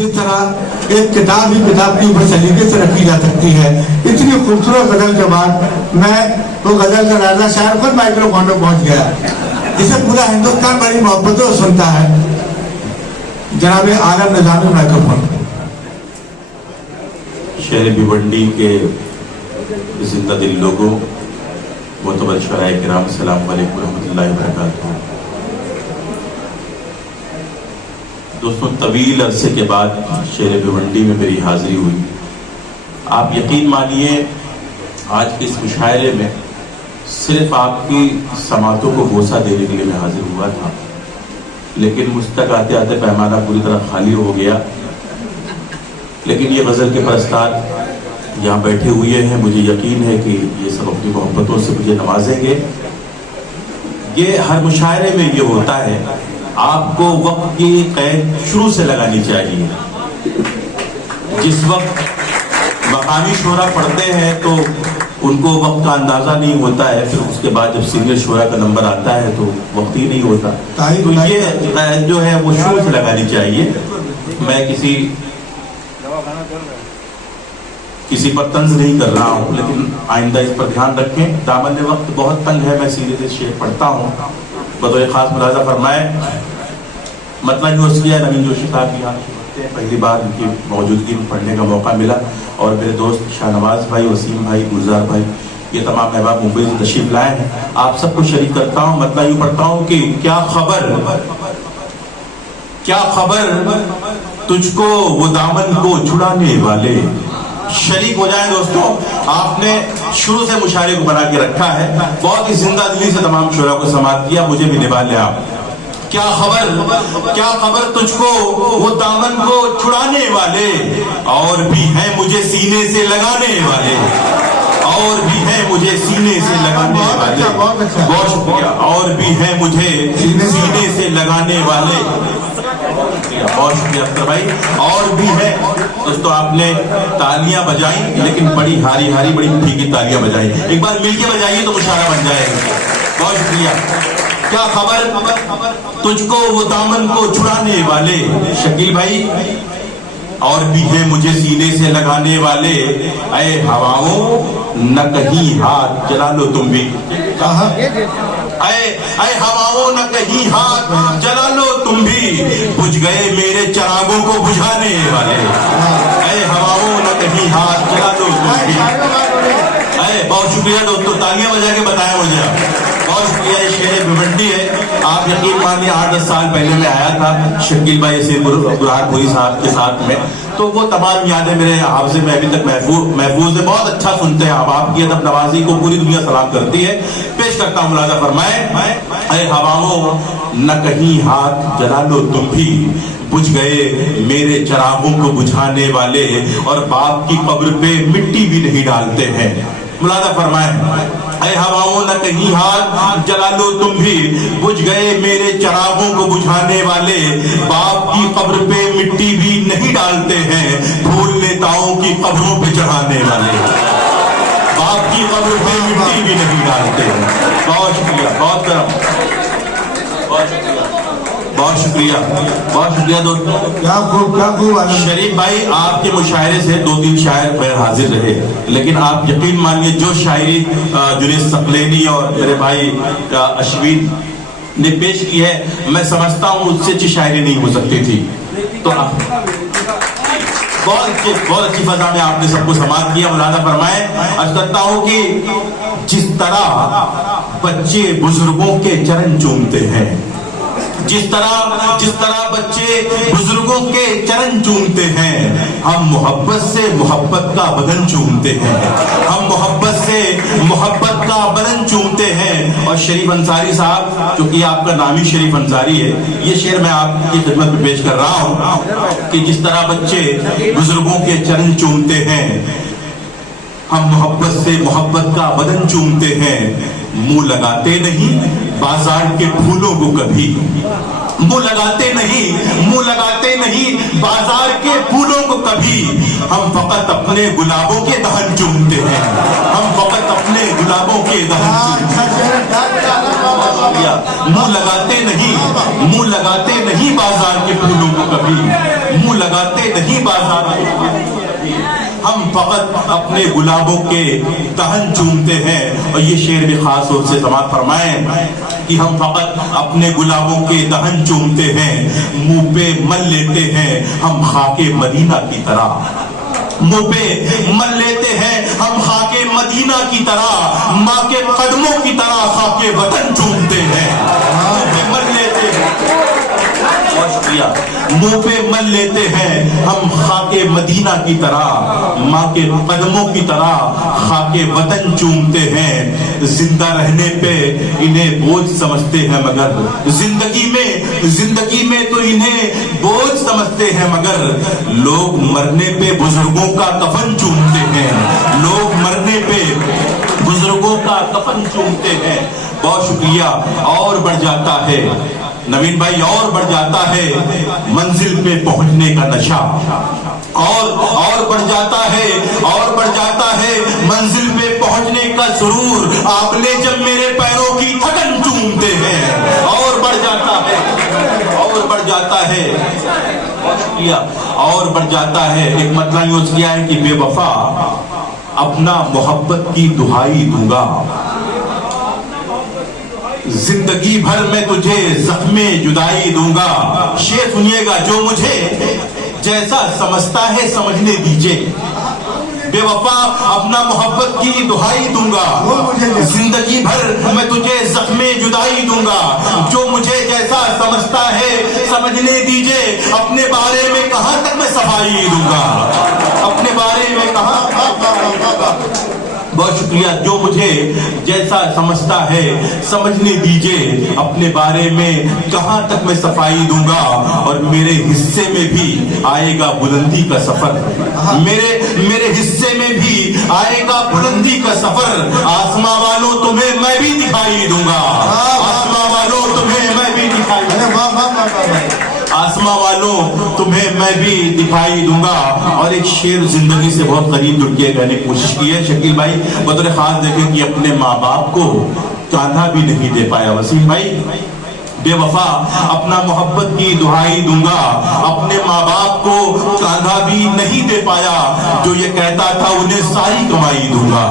किस तरह एक किताब ही किताब के ऊपर सलीके से रखी जा सकती है। इतनी खूबसूरत गजल के बाद मैं वो गजल का राजा शायर खुद माइक्रोफोन में पहुंच गया, इसे पूरा हिंदुस्तान बड़ी मोहब्बतों से सुनता है। जनाब आलम निजामी माइक्रोफोन। शहर भिवंडी के जिंदा दिल लोगों, मोतबर शराए किराम, अस्सलाम वालेकुम रहमतुल्लाहि व बरकातहू। दोस्तों, तवील अरसे के बाद शहर भिवंडी में मेरी हाजिरी हुई। आप यकीन मानिए, आज के इस मुशायरे में सिर्फ आपकी समातों को बोसा देने के लिए मैं हाजिर हुआ था, लेकिन मुझ तक आते आते पैमाना पूरी तरह खाली हो गया। लेकिन ये गज़ल के परस्तार यहाँ बैठे हुए हैं, मुझे यकीन है कि ये सब अपनी मोहब्बतों से मुझे नवाजेंगे। ये हर मुशायरे में ये होता है, आपको वक्त की कैद शुरू से लगानी चाहिए। जिस वक्त मकामी शोरा पढ़ते हैं तो उनको वक्त का अंदाजा नहीं होता है, फिर उसके बाद जब सीनियर शोरा का नंबर आता है तो वक्त ही नहीं होता। तो ये जो है वो शुरू से लगानी चाहिए। मैं किसी पर तंज नहीं कर रहा हूँ, लेकिन आइंदा इस पर ध्यान रखें। दामन वक्त बहुत तंग है, मैं सीधे से शेर पढ़ता हूँ। बतौर खास मुलाजा फरमाए, मतलब यूज़ किया नवीन जोशी साहब यहाँ पहली बार उनकी मौजूदगी में पढ़ने का मौका मिला, और मेरे दोस्त शाहनवाज भाई, वसीम भाई, गुलजार भाई, ये तमाम अहबाब मुंबई से तशरीफ लाए हैं। आप सबको शरीक करता हूँ। मतलब यूँ पढ़ता हूँ कि क्या खबर तुझको वो दामन को छुड़ाने वाले। शरीक हो जाए दोस्तों, आपने शुरू से मुशायरे को बना के रखा है, बहुत ही जिंदा दिली से तमाम शोरा को समाप्त किया, मुझे भी निभा लिया आप। क्या खबर तुझको वो दामन को छुड़ाने वाले, और भी है मुझे सीने से लगाने वाले, और भी है मुझे सीने से लगाने वाले। बहुत शुक्रिया। और भी है मुझे सीने से लगाने वाले। बहुत शुक्रिया अख्तर भाई। और भी है दोस्तों, आपने तालियां बजाई, लेकिन बड़ी हारी हारी बड़ी फीकी तालियां बजाई। एक बार मिलके बजाइए तो मुशायरा बन जाएगा। बहुत शुक्रिया। क्या खबर तुझको वो दामन को छुड़ाने वाले, शकील भाई। और भी है मुझे सीने से लगाने वाले, ऐ हवाओं न कहीं हाथ जला लो तुम भी। ऐ हवाओं न कहीं हाथ जला लो तुम भी, बुझ गए मेरे चिरागों को बुझाने वाले। ऐ हवाओं न कहीं हाथ जला लो तुम भी। बहुत शुक्रिया दोस्तों, तालियां बजा के बताया मुझे। बहुत शुक्रिया। ये शेर भिवंडी है। आप यकीन मानिए 8-10 साल पहले मैं आया था शकील भाई से बुरहानपुरी साहब के साथ में, तो वो तमाम यादें मेरे हाफिज़े में अभी तक महफूज है। बहुत अच्छा सुनते हैं आप, आपकी अदब नवाजी को पूरी दुनिया सलाम करती है। पेश करता हूँ, मुलाजा फरमाए। ऐ हवाओं न कहीं हाथ जला लो तुम भी, बुझ गए मेरे चिरागों को बुझाने वाले, और बाप की कब्र पे मिट्टी भी नहीं डालते हैं। मुलाजा फरमाए। ऐ हवाओं न कहीं हाथ जला लो तुम भी, बुझ गए मेरे चिरागों को बुझाने वाले, बाप की कब्र पे मिट्टी भी नहीं डालते हैं, फूल नेताओं की कब्रों पे चढ़ाने वाले, बाप की कब्र पे मिट्टी भी नहीं डालते हैं। बहुत शुक्रिया, बहुत शुक्रिया दोस्तों। क्या शरीफ भाई, आपके मुशायरे से 2-3 शायर गैर हाजिर रहे, लेकिन आप यकीन मानिए जो शायरी जुनेद सकलैनी और मेरे भाई अश्विन ने पेश की है, मैं समझता हूँ उससे अच्छी शायरी नहीं हो सकती थी। तो बहुत अच्छी फजा में आपने सबको समाप्त किया। मुलाजा फरमाए। अर्ज करता हूँ कि जिस तरह बच्चे बुजुर्गों के चरण चूमते हैं, जिस तरह बच्चे बुजुर्गों के चरण चूमते हैं, हम मोहब्बत से मोहब्बत का बदन चूमते हैं, हम मोहब्बत से मोहब्बत का बदन चूमते हैं। और शरीफ अंसारी साहब, जो कि आपका नाम ही शरीफ अंसारी है, ये शेर मैं आपकी खिदमत में पेश कर रहा हूँ कि जिस तरह बच्चे बुजुर्गों के चरण चूमते हैं, हम मोहब्बत से मोहब्बत का बदन चूमते हैं, मुंह लगाते नहीं बाजार के फूलों को कभी, मुंह लगाते नहीं बाजार के फूलों को कभी, हम फकत अपने गुलाबों के दहन चूमते हैं, हम फकत अपने गुलाबों के दहन मुंह लगाते नहीं बाजार के फूलों को कभी, मुंह लगाते नहीं बाजार में, हम फकत अपने गुलाबों के दहन चूमते हैं। और ये शेर भी खास तौर से समाप्त फरमाएं कि हम फकत अपने गुलाबों के दहन चूमते हैं, मुंह पे मल लेते हैं हम खाके मदीना की तरह, मुंह पे मल लेते हैं हम खाके मदीना की तरह, माँ के कदमों की तरह खाके वतन चूमते हैं, मुंह पे मल लेते हैं, मुंह पे मल लेते हैं हम खाके मदीना की तरह, माँ के कदमों की तरह खाके वतन चूमते हैं। जिंदा रहने पे इन्हें बोझ समझते हैं मगर जिंदगी में तो इन्हें बोझ समझते हैं मगर लोग मरने पे बुजुर्गों का कफन चूमते हैं, लोग मरने पे बुजुर्गों का कफन चूमते हैं। बहुत शुक्रिया। और बढ़ जाता है नवीन भाई, और बढ़ जाता है मंजिल पे पहुंचने का नशा, और बढ़ जाता है, और बढ़ जाता है मंजिल पे पहुंचने का सुरूर, आपने जब मेरे पैरों की थकन चूमते हैं। और बढ़ जाता है, और बढ़ जाता है, और बढ़ जाता है। एक मतलब यूज किया है कि बेवफा अपना मोहब्बत की दुहाई दूंगा, जिंदगी भर मैं तुझे जख्मे जुदाई दूंगा। शेर सुनिएगा, जो मुझे जैसा समझता है समझने दीजिए, बेवफा अपना मोहब्बत की दुहाई दूंगा, जिंदगी भर मैं तुझे जख्मे जुदाई दूंगा। जो मुझे जैसा समझता है समझने दीजिए, अपने बारे में कहां तक मैं सफाई दूंगा, अपने बारे में कहां। बहुत शुक्रिया। जो मुझे जैसा समझता है समझने दीजिए, अपने बारे में कहां तक मैं सफाई दूंगा। और मेरे हिस्से में भी आएगा बुलंदी का सफर, मेरे हिस्से में भी आएगा बुलंदी का सफर। आसमां वालों तुम्हें मैं भी दिखाई दूंगा, आसमां वालों तुम्हें मैं भी दिखाई दूंगा, आसमां वालों तुम्हें मैं भी दिखाई दूंगा। और एक शेर जिंदगी से बहुत करीब जुड़ के कहने की कोशिश की है शकील भाई, बतौर खास देखें कि अपने माँ बाप को कांधा भी नहीं दे पाया वसीम भाई। बेवफा अपना मोहब्बत की दुहाई दूंगा, अपने माँ बाप को कांधा भी नहीं दे पाया, जो ये कहता था उन्हें सारी कमाई दूंगा।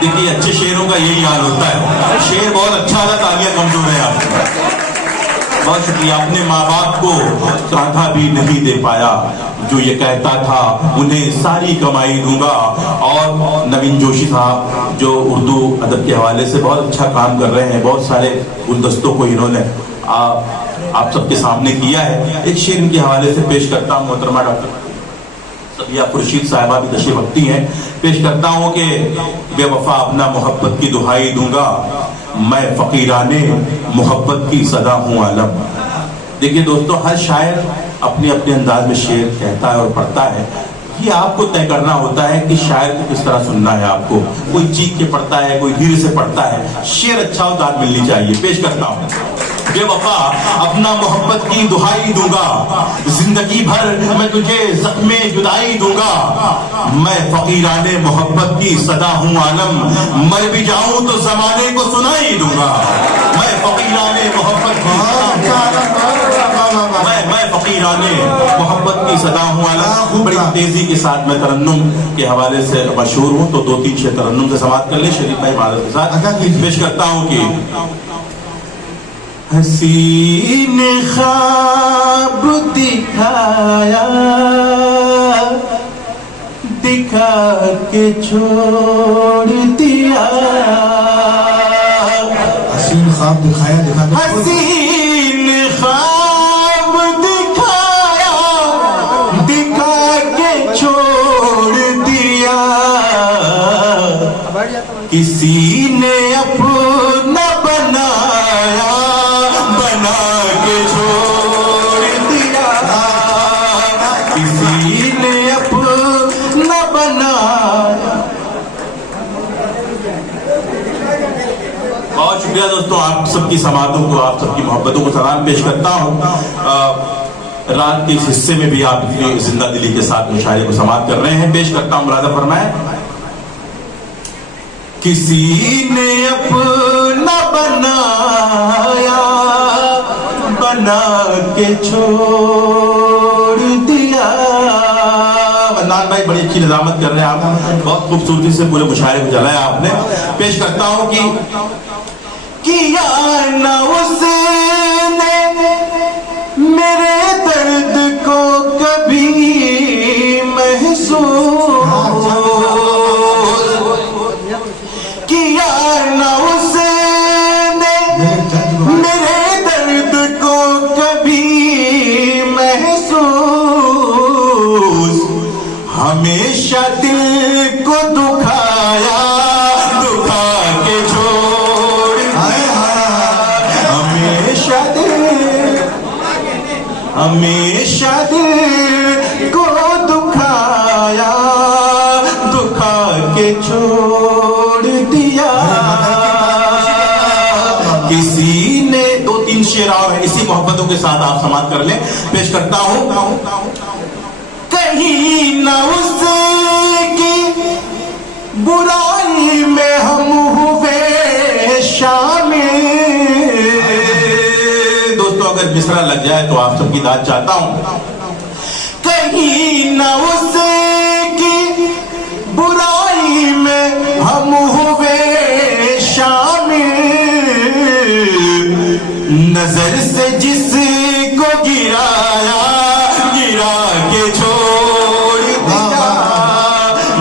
देखिए अच्छे शेरों का यही हाल होता है, शेर बहुत अच्छा था, तालियां कमजोर है आपको। बहुत शुक्रिया। अपने माँ बाप को कांधा भी नहीं दे पाया, जो ये कहता था उन्हें सारी कमाई दूंगा। और नवीन जोशी साहब जो उर्दू अदब के हवाले से बहुत अच्छा काम कर रहे हैं, बहुत सारे गुलदस्तों को इन्होंने आप सबके सामने किया है। एक शेर इनके हवाले से पेश करता हूँ, मोहतरमा डॉक्टर सबिया खुर्शीद साहिबा भी तशरीफ रखती हैं, पेश करता हूँ कि बेवफा अपना मोहब्बत की दुहाई दूंगा, मैं फकीराने मोहब्बत की सदा हूँ आलम। देखिए दोस्तों, हर शायर अपने अपने अंदाज में शेर कहता है और पढ़ता है, ये आपको तय करना होता है कि शायर को किस तरह सुनना है। आपको कोई चीख के पढ़ता है, कोई धीरे से पढ़ता है, शेर अच्छा हो दाद मिलनी चाहिए। पेश करता हूँ, बेवफा अपना मोहब्बत की दुहाई दूंगा, जिंदगी भर मैं तुझे जख्मे जुदाई दूंगा, मैं फकीराने मोहब्बत की सदा हूँ आलम, मर भी जाऊं तो जमाने को सुनाई दूंगा, मैं फकीराने मोहब्बत की मैं फकीराने मोहब्बत की सदा हूँ आलम। बड़ी तेजी के साथ मैं तरन्नुम के हवाले से मशहूर हूँ, तो 2-3 शेर तरन्नुम से समाप्त कर ले शरीफ भाई भारत के साथ। पेश करता हूँ कि हसीन ख्वाब दिखाया, दिखा के छोड़ दिया, हसीन ख्वाब दिखाया, हसीन ख्वाब दिखाया, दिखा के छोड़ दिया, किसी ने अपना बनाया, बना के छोड़ दिया, किसी ने अपना बनाया। बहुत शुक्रिया दोस्तों, आप सबकी समातों को, आप सबकी मोहब्बतों को सलाम पेश करता हूँ। रात के इस हिस्से में भी आप इतनी जिंदा दिली के साथ मुशायरे को समाप्त कर रहे हैं। पेश करता हूँ, मुरादा फरमाए। किसी ने अपना बनाया, बना के छोड़ दिया, मन्नान भाई बड़ी अच्छी निजामत कर रहे हैं आप, बहुत खूबसूरती से पूरे मुशायरे को जलाया आपने। पेश करता हूं कि यार ना उसने मेरे दर्द को कभी महसूस किया, ना उसने मेरे दर्द को कभी महसूस, हमेशा दिल को दुखाया, दुखा के छोड़ दिया, हमेशा दिल को दुखाया, दुखा के छोड़ दिया। किसी ने 2-3 शेर और है, इसी मोहब्बतों के साथ आप समाप्त कर लें। पेश करता हूं, कहीं ना उसकी बुराई में हम हुए शामिल। दोस्तों अगर मिसरा लग जाए तो आप सबकी दाद चाहता हूं। कहीं ना उसकी बुराई में हम हुए शामिल, नजर से जिसको गिराया, गिरा के छोड़ दिया,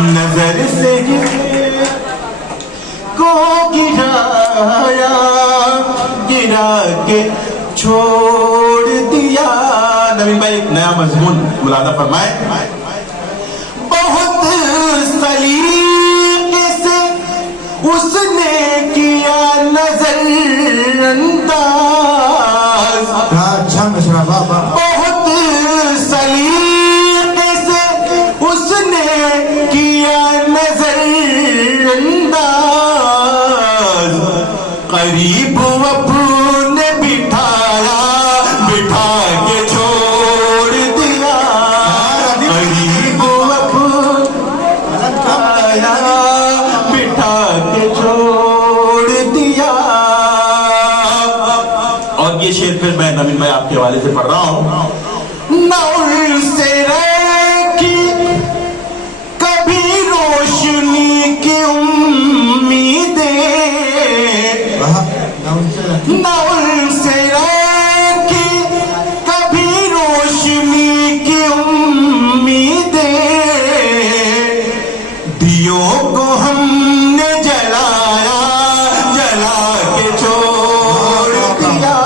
नजर से जिसको गिराया, गिरा के छोड़ दिया। नवीन भाई एक नया मजमून मुलादा फरमाए। बहुत सलीके से उसने किया नजरअंदाज, अच्छा मिश्रा बाबा, बहुत सलीके से उसने किया नजरअंदाज, करीब अपने बिठाया, बिठा के छोड़ दिया, करीब अपने बिठा के छोड़ दिया। और ये शेर फिर मैं नवीन भाई आपके हवाले से पढ़ रहा हूं। नौर से रखी कभी रोशनी की उम्मीदें, नौर से रखी कभी रोशनी की उम्मीदें, दियों को हमने जलाया, जला के छोड़ दिया,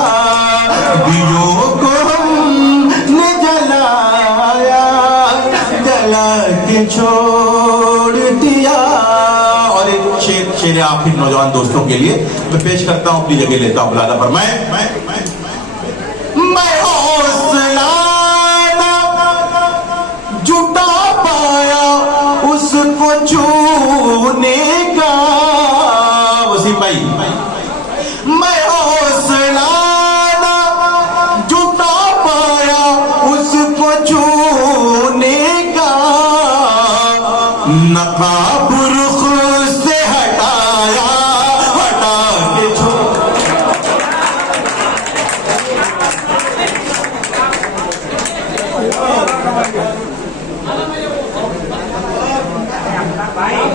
दियों को हमने जलाया, जला के छोड़ दिया। और एक शेर आखिर नौजवान दोस्तों के लिए मैं पेश करता हूं, अपनी जगह लेता हूं मुलादा पर। मैं हौसला जुटा पाया उसको छूने का, वसीम भाई, मैं हौसला जुटा पाया उसको छूने का, नकाब रुख से हटाया, हटा के छोड़।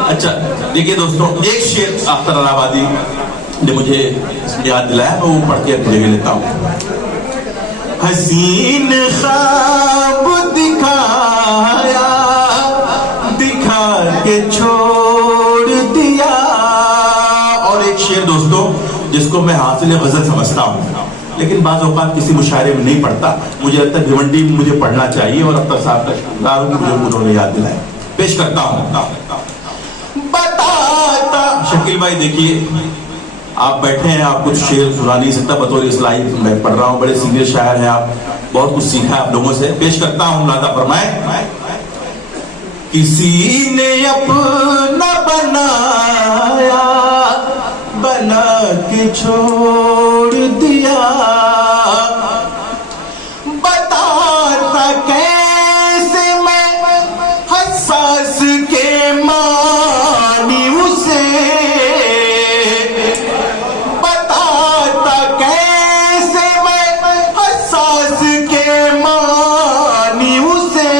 अच्छा देखिए दोस्तों, एक शेर अख्तर अलाहाबादी ने मुझे याद दिलाया, मैं वो पढ़ के अपनी जगह लेता हूं। हसीन ख्वाब दिखाया, दिखा के छोड़ दिया। और एक शेर दोस्तों जिसको मैं हासिल गजल समझता हूं, लेकिन बाज़ औक़ात किसी मुशायरे में नहीं पढ़ता, मुझे लगता है भिवंडी में मुझे पढ़ना चाहिए, और अख्तर साहब का शुक्रिया मुझे उन्होंने याद दिलाया। पेश करता हूं। बताता शकील भाई, देखिए आप बैठे हैं, आप कुछ शेर सुना नहीं सकता, बतौर इस्लाही मैं पढ़ रहा हूँ, बड़े सीनियर शायर हैं आप, बहुत कुछ सीखा आप लोगों से। पेश करता हूँ, मुलादा फरमाए। किसी ने अपना बनाया, बना के छोड़ दिया, बताता कैसे मैं हसास के मानी उसे, बताता कैसे मैं हसास के मानी उसे,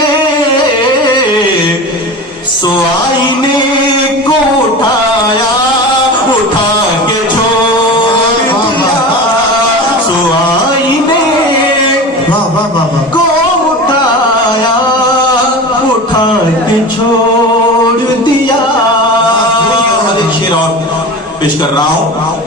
वाह वाह वाह वाह को उठाया उठा के छोड़ दिया। एक शेर और पेश कर रहा हूं।